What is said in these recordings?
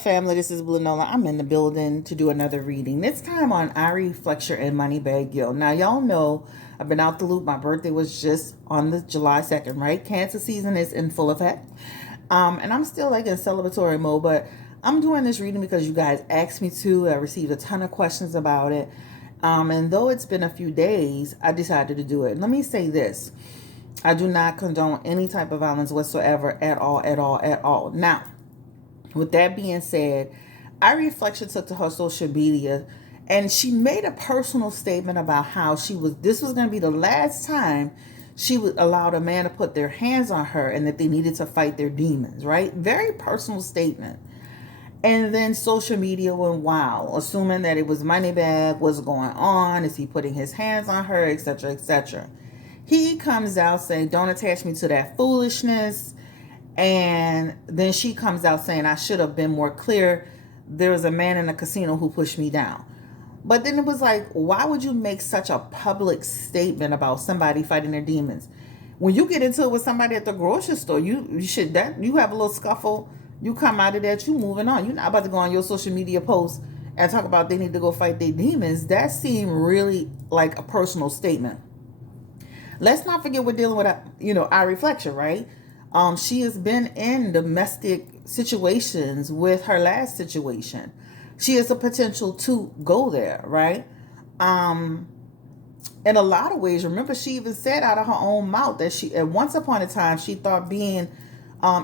family? This is Blue Nola. I'm in the building to do another reading. This time on Ari Fletcher and MoneyBagg Yo. Now, y'all know I've been out the loop. My birthday was just on the July 2nd, right? Cancer season is in full effect. And I'm still like in celebratory mode, but I'm doing this reading because you guys asked me to. I received a ton of questions about it. And though it's been a few days, I decided to do it. Let me say this. I do not condone any type of violence whatsoever at all, at all, at all. Now, with that being said, Ari Fletcher took to her social media and she made a personal statement about how this was going to be the last time she would allow a man to put their hands on her and that they needed to fight their demons, right? Very personal statement. And then social media went wild, assuming that it was MoneyBagg, what's going on, is he putting his hands on her, etc., etc. He comes out saying, don't attach me to that foolishness. And then she comes out saying, I should have been more clear. There was a man in a casino who pushed me down. But then it was like, why would you make such a public statement about somebody fighting their demons? When you get into it with somebody at the grocery store, you have a little scuffle, you come out of that, you moving on. You're not about to go on your social media post and talk about they need to go fight their demons. That seemed really like a personal statement. Let's not forget we're dealing with, Ari Fletcher, right? She has been in domestic situations with her last situation. She has a potential to go there, right? In a lot of ways, remember, she even said out of her own mouth that at once upon a time, she thought being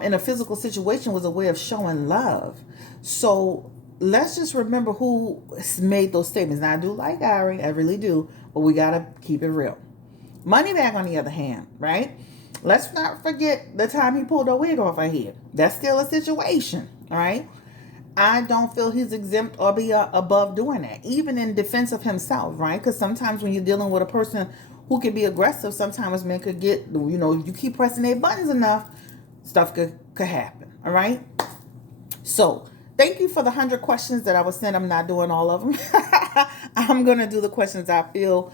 in a physical situation was a way of showing love. So let's just remember who made those statements. Now, I do like Ari, I really do, but we got to keep it real. MoneyBagg, on the other hand, right? Let's not forget the time he pulled her wig off her head. That's still a situation, all right? I don't feel he's exempt or be above doing that, even in defense of himself, right? Because sometimes when you're dealing with a person who can be aggressive, sometimes men could get, you keep pressing their buttons enough, stuff could happen, all right? So thank you for the 100 questions that I was sent. I'm not doing all of them. I'm going to do the questions I feel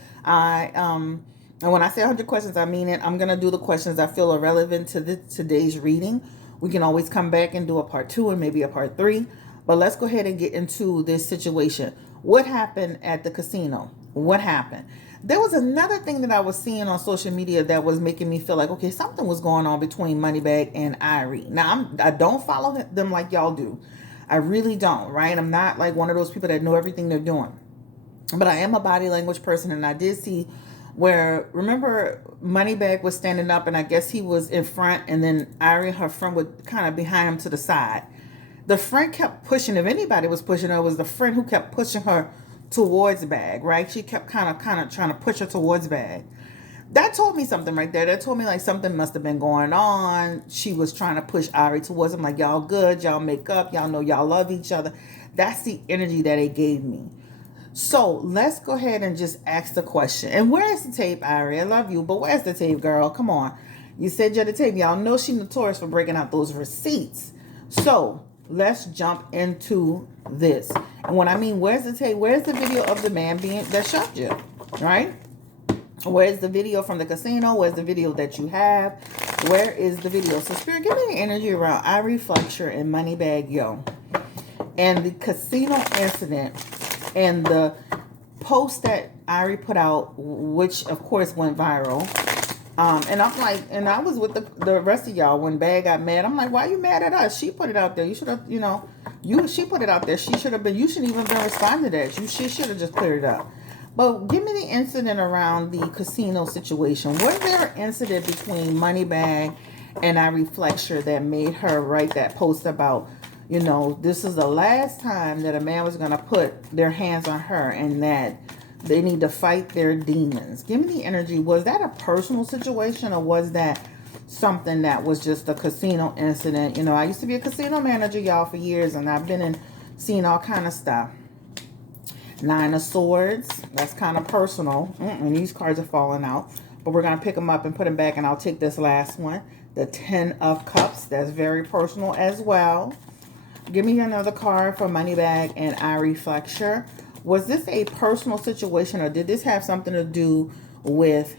and when I say 100 questions, I mean it. I'm going to do the questions I feel are relevant to today's reading. We can always come back and do a part 2 and maybe a part 3. But let's go ahead and get into this situation. What happened at the casino? What happened? There was another thing that I was seeing on social media that was making me feel like, okay, something was going on between MoneyBagg and Ari. Now, I don't follow them like y'all do. I really don't, right? I'm not like one of those people that know everything they're doing. But I am a body language person, and I did see where, remember, MoneyBagg was standing up, and I guess he was in front, and then Ari and her friend were kind of behind him to the side. The friend kept pushing. If anybody was pushing her, it was the friend who kept pushing her towards Bag, right? She kept kind of trying to push her towards Bag. That told me something right there. That told me like something must have been going on. She was trying to push Ari towards him, like, y'all good, y'all make up, y'all know y'all love each other. That's the energy that it gave me. So let's go ahead and just ask the question. And where's the tape, Ari? I love you, but where's the tape, girl? Come on. You said you're the tape. Y'all know she's notorious for breaking out those receipts. So let's jump into this. And when I mean where's the tape, where's the video of the man that shot you, right? Where's the video from the casino? Where's the video that you have? Where is the video? So Spirit, give me the energy around Ari Fletcher and MoneyBagg Yo. And the casino incident and the post that Ari put out, which of course went viral. And I'm like, and I was with the rest of y'all when Bag got mad. I'm like, why are you mad at us? She put it out there. You should have, she put it out there. She should have been, you shouldn't even been responding to that. She should have just cleared it up. But give me the incident around the casino situation. Was there an incident between MoneyBagg and Ari Fletcher that made her write that post about, this is the last time that a man was going to put their hands on her and that they need to fight their demons? Give me the energy. Was that a personal situation or was that something that was just a casino incident? I used to be a casino manager, y'all, for years, and I've been seeing all kind of stuff. 9 of Swords. That's kind of personal. And these cards are falling out. But we're going to pick them up and put them back, and I'll take this last one. The 10 of Cups. That's very personal as well. Give me another card for MoneyBagg and Ari Fletcher. Was this a personal situation or did this have something to do with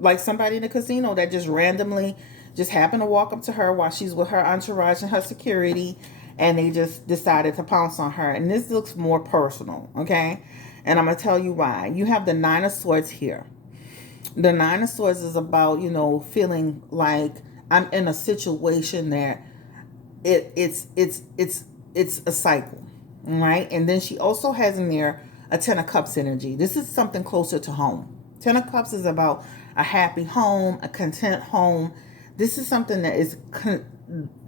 like somebody in the casino that just randomly just happened to walk up to her while she's with her entourage and her security and they just decided to pounce on her. And this looks more personal, okay? And I'm going to tell you why. You have the Nine of Swords here. The Nine of Swords is about, feeling like I'm in a situation that it's a cycle, right? And then she also has in there a Ten of Cups energy. This is something closer to home. Ten of Cups is about a happy home, a content home. This is something that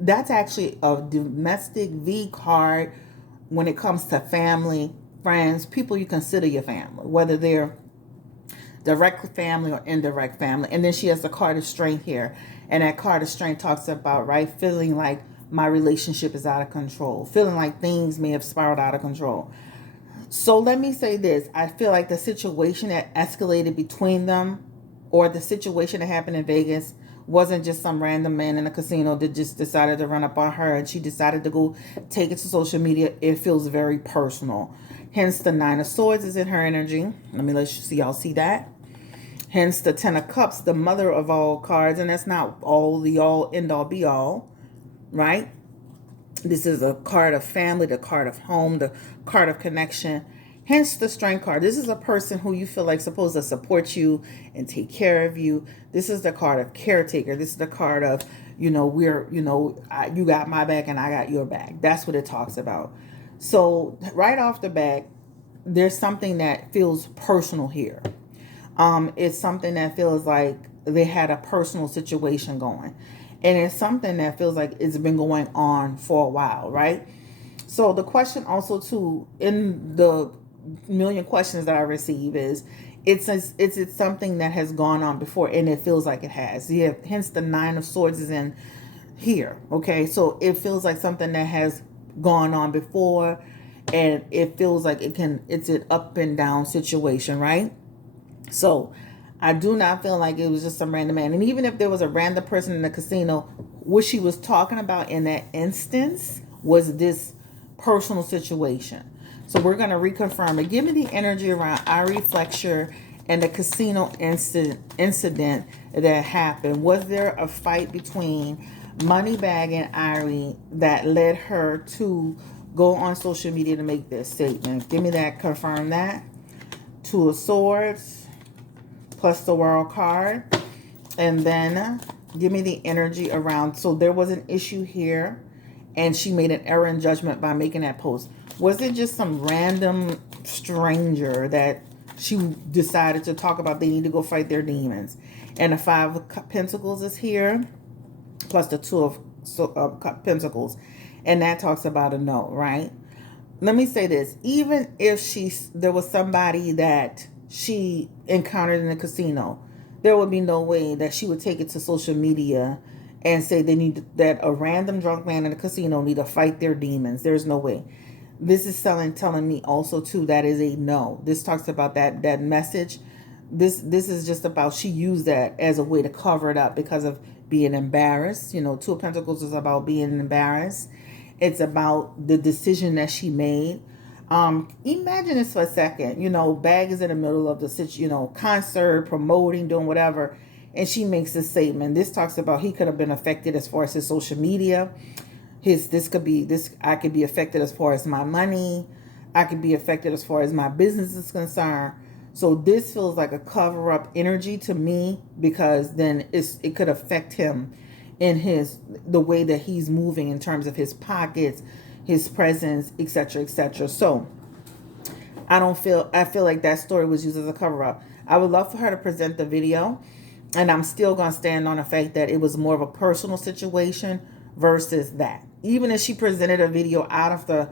that's actually a domestic V card when it comes to family, friends, people you consider your family, whether they're direct family or indirect family. And then she has the card of strength here. And that card of strength talks about, right, feeling like my relationship is out of control, feeling like things may have spiraled out of control. So let me say this. I feel like the situation that escalated between them, or the situation that happened in Vegas, wasn't just some random man in a casino that just decided to run up on her and she decided to go take it to social media. It feels very personal. Hence the Nine of Swords is in her energy. Let me let you see, y'all see that. Hence the Ten of Cups, the mother of all cards. And that's not all the all end all be all, right? This is a card of family, the card of home, the card of connection. Hence the Strength card. This is a person who you feel like supposed to support you and take care of you. This is the card of caretaker. This is the card of, you got my back and I got your back. That's what it talks about. So right off the bat, there's something that feels personal here. It's something that feels like they had a personal situation going. And it's something that feels like it's been going on for a while, right? So the question also too, in the million questions that I receive is, it's something that has gone on before, and it feels like it has. Yeah, hence the Nine of Swords is in here. Okay, so it feels like something that has gone on before, and it feels like it's an up and down situation, right? So I do not feel like it was just some random man. And even if there was a random person in the casino, what she was talking about in that instance was this personal situation. So we're going to reconfirm it. Give me the energy around Ari Fletcher and the casino incident that happened. Was there a fight between MoneyBagg and Ari that led her to go on social media to make this statement? Give me that, confirm that. Two of Swords plus the World card. And then give me the energy around. So there was an issue here, and she made an error in judgment by making that post. Was it just some random stranger that she decided to talk about they need to go fight their demons? And the Five of Pentacles is here, plus the Two of Pentacles. And that talks about a no, right? Let me say this. Even if there was somebody that she encountered in a casino, there would be no way that she would take it to social media and say that a random drunk man in a casino need to fight their demons. There's no way. This is telling me also too that is a no. This talks about that message. This is just about, she used that as a way to cover it up because of being embarrassed. Two of Pentacles is about being embarrassed. It's about the decision that she made. Imagine this for a second. Bag is in the middle of the concert, promoting, doing whatever, and she makes this statement. This talks about he could have been affected as far as his social media. I could be affected as far as my money. I could be affected as far as my business is concerned. So this feels like a cover-up energy to me, because then it could affect him in the way that he's moving in terms of his pockets, his presence, etc., etc. So I feel like that story was used as a cover-up. I would love for her to present the video, and I'm still going to stand on the fact that it was more of a personal situation versus that. Even if she presented a video out of the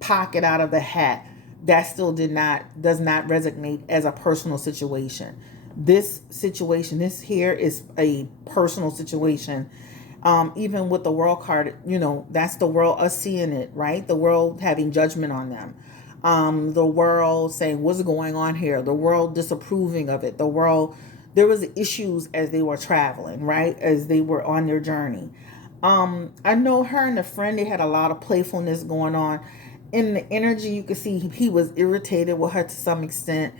pocket, out of the hat, that still does not resonate as a personal situation. This situation, this here is a personal situation. Even with the World card, that's the world, us seeing it, right? The world having judgment on them. The world saying, what's going on here? The world disapproving of it. The world, there was issues as they were traveling, right? As they were on their journey. I know her and a friend, they had a lot of playfulness going on. In the energy, you could see he was irritated with her to some extent.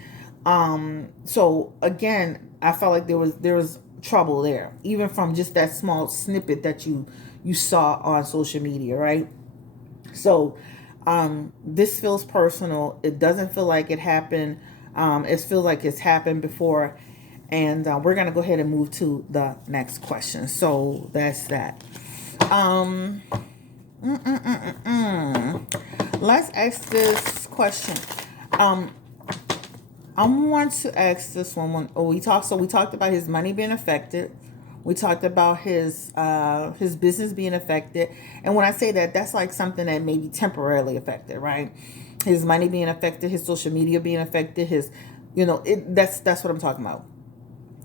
So again, I felt like there was trouble there, even from just that small snippet that you saw on social media, right? So this feels personal. It doesn't feel like it happened. It feels like it's happened before. And we're going to go ahead and move to the next question. So that's that. Um, Let's ask this question. Um, I want to ask this one. We talked about his money being affected. We talked about his business being affected. And when I say that, that's like something that may be temporarily affected, right? His money being affected, his social media being affected, his, that's what I'm talking about.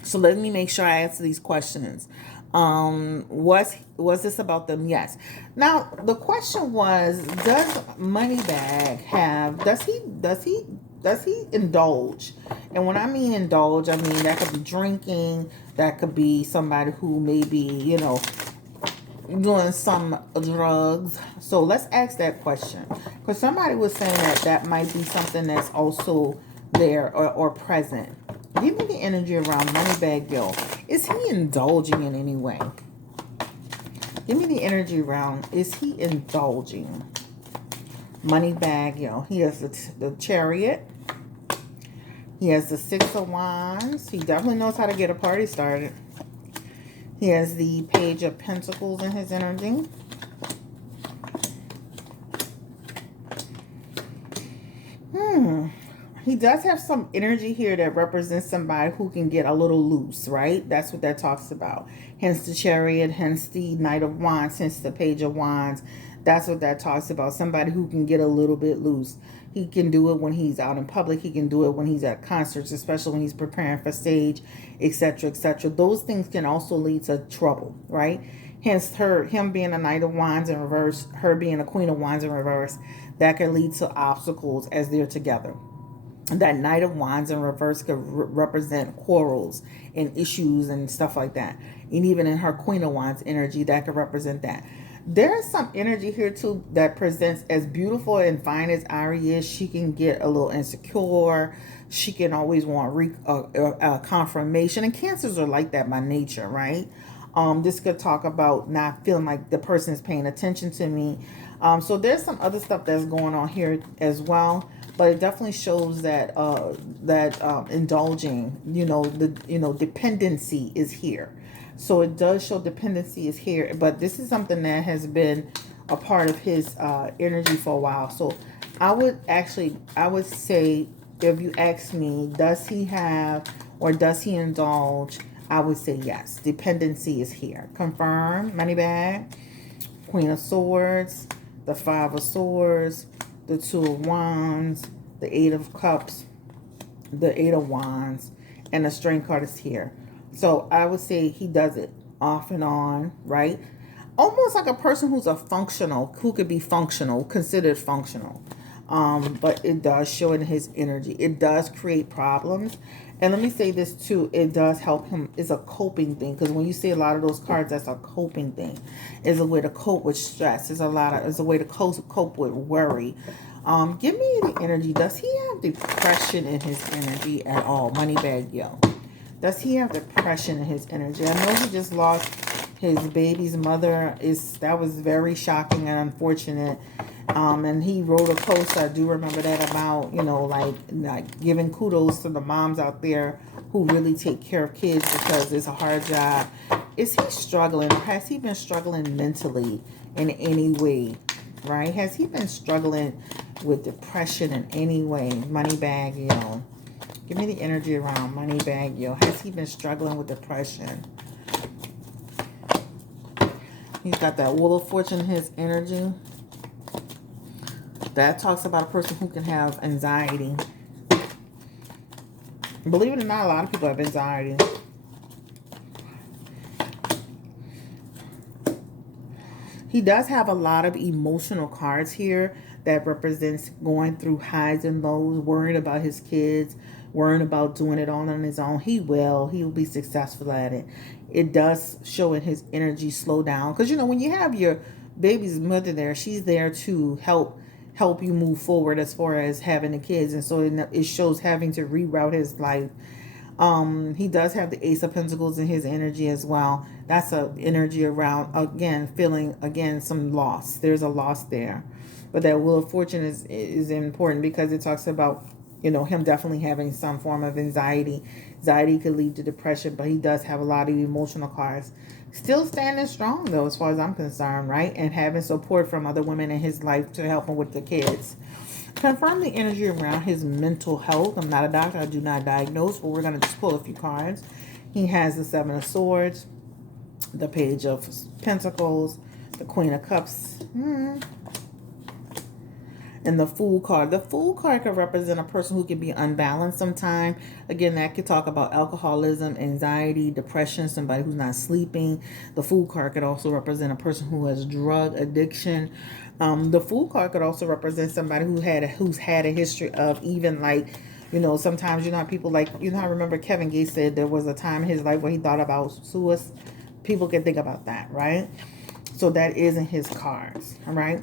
So let me make sure I answer these questions. Was this about them? Yes. Now the question was, does MoneyBagg have? Does he indulge? And when I mean indulge, I mean that could be drinking. That could be somebody who may be, doing some drugs. So let's ask that question, because somebody was saying that that might be something that's also there or present. Give me the energy around MoneyBagg Yo. Is he indulging in any way? Give me the energy around, is he indulging? MoneyBagg Yo. He has the Chariot. He has the Six of Wands. He definitely knows how to get a party started. He has the Page of Pentacles in his energy. He does have some energy here that represents somebody who can get a little loose, right? That's what that talks about. Hence the Chariot, hence the Knight of Wands, hence the Page of Wands. That's what that talks about. Somebody who can get a little bit loose. He can do it when he's out in public. He can do it when he's at concerts, especially when he's preparing for stage, etc., etc. Those things can also lead to trouble, right? Hence him being a Knight of Wands in reverse, her being a Queen of Wands in reverse. That can lead to obstacles as they're together. That Knight of Wands in reverse could represent quarrels and issues and stuff like that. And even in her Queen of Wands energy, that could represent that. There's some energy here too that presents, as beautiful and fine as Ari is, she can get a little insecure. She can always want confirmation. And Cancers are like that by nature, right? This could talk about not feeling like the person is paying attention to me. So there's some other stuff that's going on here as well. But it definitely shows that indulging, dependency is here. So it does show dependency is here. But this is something that has been a part of his energy for a while. So I would say, if you ask me, does he have or does he indulge? I would say yes. Dependency is here. Confirm. MoneyBagg. Queen of Swords. The Five of Swords. The Two of Wands, the Eight of Cups, the Eight of Wands, and the Strength card is here. So I would say he does it off and on, right? Almost like a person who could be functional, considered functional. But it does show in his energy. It does create problems. And let me say this too, it does help him. It's a coping thing, because when you see a lot of those cards, that's a coping thing. It's a way to cope with stress. It's a way to cope with worry. Give me the energy. Does he have depression in his energy at all? MoneyBagg Yo. Does he have depression in his energy? I know he just lost his baby's mother. That was very shocking and unfortunate. And he wrote a post, I do remember that, about, like giving kudos to the moms out there who really take care of kids, because it's a hard job. Is he struggling? Has he been struggling mentally in any way? Right? Has he been struggling with depression in any way? MoneyBagg Yo. Give me the energy around MoneyBagg Yo. Has he been struggling with depression? He's got that Wheel of Fortune in his energy. That talks about a person who can have anxiety. Believe it or not, a lot of people have anxiety. He does have a lot of emotional cards here that represents going through highs and lows, worrying about his kids, worrying about doing it all on his own. He will be successful at it. It does show in his energy slow down, because when you have your baby's mother there, she's there to help you move forward as far as having the kids. And so it shows having to reroute his life. He does have the Ace of Pentacles in his energy as well. That's a energy around, again, feeling, again, some loss. There's a loss there. But that Wheel of Fortune is important because it talks about, him definitely having some form of anxiety. Anxiety could lead to depression, but he does have a lot of emotional cards. Still standing strong, though, as far as I'm concerned, right? And having support from other women in his life to help him with the kids. Confirm the energy around his mental health. I'm not a doctor. I do not diagnose, but we're going to just pull a few cards. He has the Seven of Swords, the Page of Pentacles, the Queen of Cups, and the Fool card. The Fool card could represent a person who can be unbalanced sometime. Again, that could talk about alcoholism, anxiety, depression, somebody who's not sleeping. The Fool card could also represent a person who has drug addiction. The Fool card could also represent somebody who's had a history of even like, sometimes people like, I remember Kevin Gates said there was a time in his life where he thought about suicide. People can think about that, right? So that is in his cards, all right?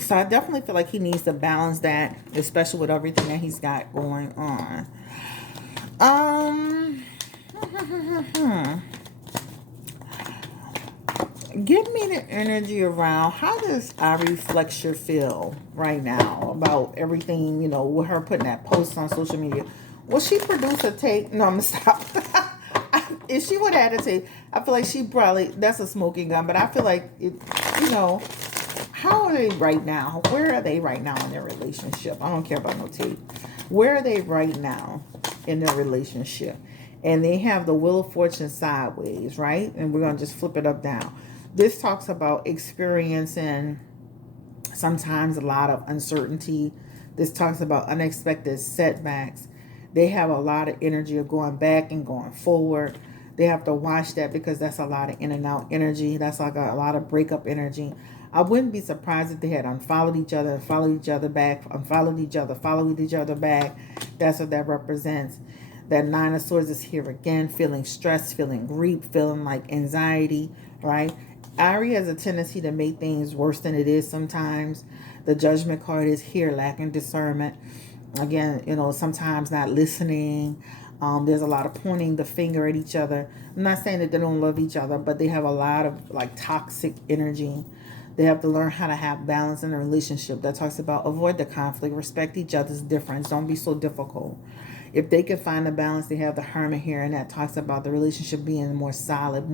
So I definitely feel like he needs to balance that, especially with everything that he's got going on. Give me the energy around how does Ari Fletcher feel right now about everything, with her putting that post on social media. Will she produce a tape? No, I'm gonna stop. If she would add a tape, I feel like she probably, that's a smoking gun, but I feel like it, how are they right now? Where are they right now in their relationship? I don't care about no tape. Where are they right now in their relationship? And they have the Wheel of Fortune sideways, right? And we're going to just flip it up down. This talks about experiencing sometimes a lot of uncertainty. This talks about unexpected setbacks. They have a lot of energy of going back and going forward. They have to watch that because that's a lot of in and out energy. That's like a lot of breakup energy. I wouldn't be surprised if they had unfollowed each other, followed each other back, unfollowed each other, followed each other back. That's what that represents. That Nine of Swords is here again, feeling stress, feeling grief, feeling like anxiety, right? Ari has a tendency to make things worse than it is sometimes. The Judgment card is here, lacking discernment. Again, sometimes not listening. There's a lot of pointing the finger at each other. I'm not saying that they don't love each other, but they have a lot of like toxic energy. They have to learn how to have balance in a relationship. That talks about avoid the conflict, respect each other's difference. Don't be so difficult. If they can find the balance, they have the Hermit here, and that talks about the relationship being more solid,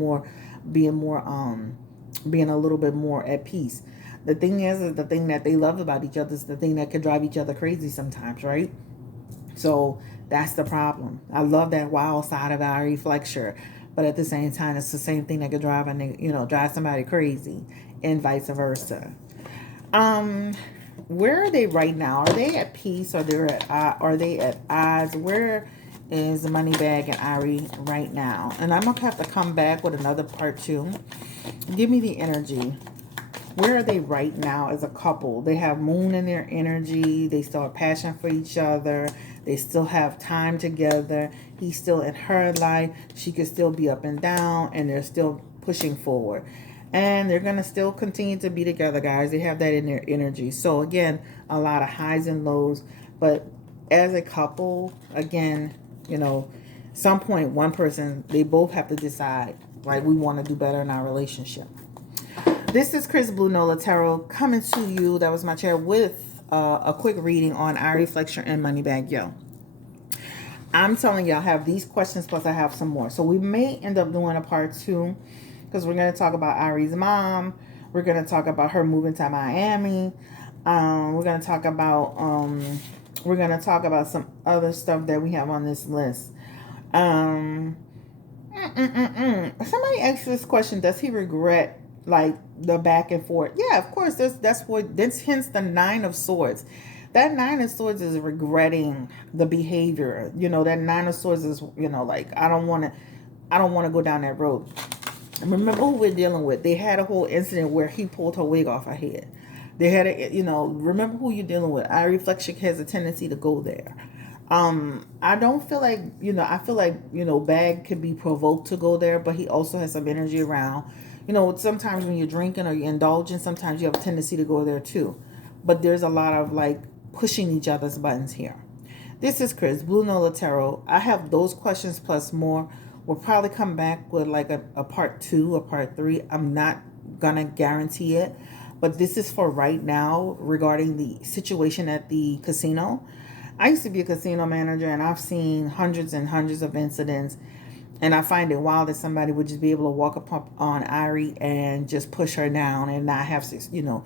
being a little bit more at peace. The thing is the thing that they love about each other is the thing that could drive each other crazy sometimes, right? So that's the problem. I love that wild side of Ari Fletcher, but at the same time, it's the same thing that could drive somebody crazy, and vice versa. Where are they right now? Are they at peace, or are they at odds? Where is MoneyBagg and Ari right now? And I'm gonna have to come back with another part 2. Give me the energy. Where are they right now as a couple? They have moon in their energy. They still have passion for each other. They still have time together. He's still in her life. She could still be up and down, and they're still pushing forward. And they're going to still continue to be together, guys. They have that in their energy. So, again, a lot of highs and lows. But as a couple, again, some point one person, they both have to decide, like, we want to do better in our relationship. This is Chris Blue Nola Tarot coming to you. That was my chair with a quick reading on Ari Fletcher and MoneyBagg Yo. I'm telling you, I have these questions, plus I have some more. So we may end up doing a part 2 because we're going to talk about Ari's mom. We're going to talk about her moving to Miami. We're going to talk about some other stuff that we have on this list. Somebody asked this question: does he regret like the back and forth? Yeah, of course. That's hence the Nine of Swords. That Nine of Swords is regretting the behavior. That Nine of Swords is, like, I don't want to go down that road. Remember who we're dealing with. They had a whole incident where he pulled her wig off her head. They had remember who you're dealing with. Ari Fletcher has a tendency to go there. I don't feel like, I feel like, Bag could be provoked to go there, but he also has some energy around. Sometimes when you're drinking or you're indulging, sometimes you have a tendency to go there too. But there's a lot of like pushing each other's buttons here. This is Chris, Blue Nola Tarot. I have those questions plus more. We'll probably come back with like a part 2 or part 3. I'm not gonna guarantee it. But this is for right now regarding the situation at the casino. I used to be a casino manager, and I've seen hundreds and hundreds of incidents. And I find it wild that somebody would just be able to walk up on Ari and just push her down and not have, casino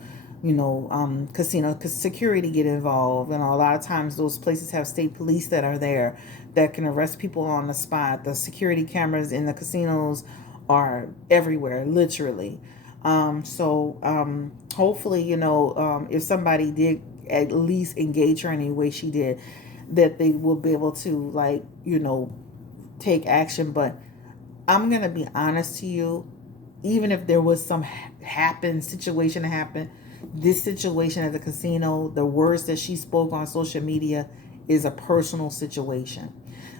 security get involved. And a lot of times those places have state police that are there that can arrest people on the spot. The security cameras in the casinos are everywhere, literally. Hopefully, if somebody did at least engage her in any way she did, that they will be able to, like, take action. But I'm going to be honest to you, even if there was some situation to happen, this situation at the casino, the words that she spoke on social media is a personal situation.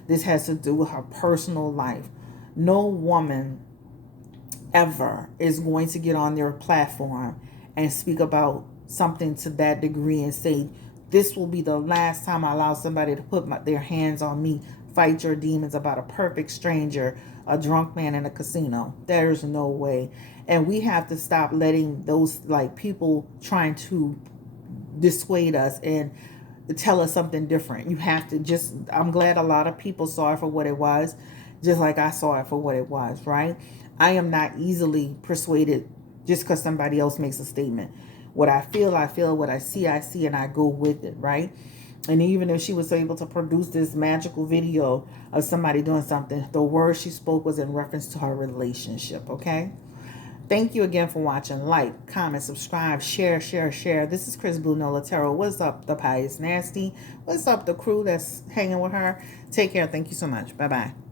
This has to do with her personal life. No woman ever is going to get on their platform and speak about something to that degree and say, this will be the last time I allow somebody to put their hands on me. Fight your demons about a perfect stranger, a drunk man in a casino. There's no way. And we have to stop letting those, like, people trying to dissuade us and tell us something different. You have to just, I'm glad a lot of people saw it for what it was, just like I saw it for what it was, right? I am not easily persuaded just because somebody else makes a statement. What I feel, what I see, and I go with it, right? And even if she was able to produce this magical video of somebody doing something, the words she spoke was in reference to her relationship, okay? Thank you again for watching. Like, comment, subscribe, share. This is Chris Blue Nola Tarot. What's up, the pie is nasty? What's up, the crew that's hanging with her? Take care. Thank you so much. Bye-bye.